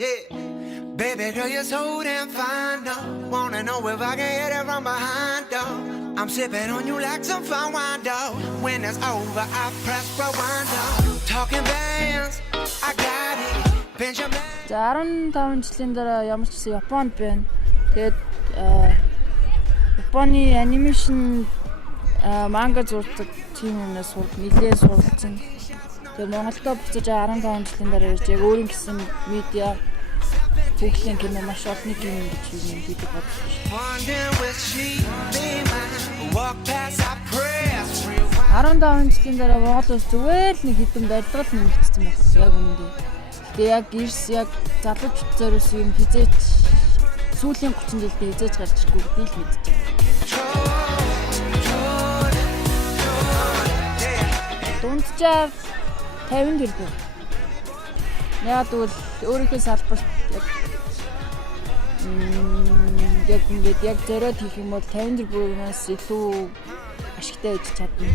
Yeah, baby girl, you're so damn fine, though. Wanna know if I can hit it from behind, though. I'm sipping on you like some fine wine, though. When it's over, I press rewind, though. Talking bands, I got it. Benjamin. За 15 жилийн дараа ямар ч гэсэн Японд байна. Тэгээд Японы анимашн манга зурдаг тийм юмнаас нэлээд суралцж байна. Тэгээд Монголдо буцаж 15 жилийн дараа ирж яг өөрийн гэсэн медиа бүхлийн кино маш олны кино гэж юм хийдэг бодлоо шүү дээ. 15 жилийн дараа Монгол улс зүгээр л нэг хэдэн барилгал нэмэгдсэн байна. Яг үнэндээ. Тэгээ яг ирс яг залууч зориулсан юм хизээч сүүлийн 30 жилдээ хизээж гарч ирэхгүй гэдгийг л мэдчихэв. Дунджаар 50 тэрбум. Яг бол өөрийнхөө салбарт яг ингээд яг зориод хийх юм бол 50 тэрбумаас илүү ашигтай хийж чадна.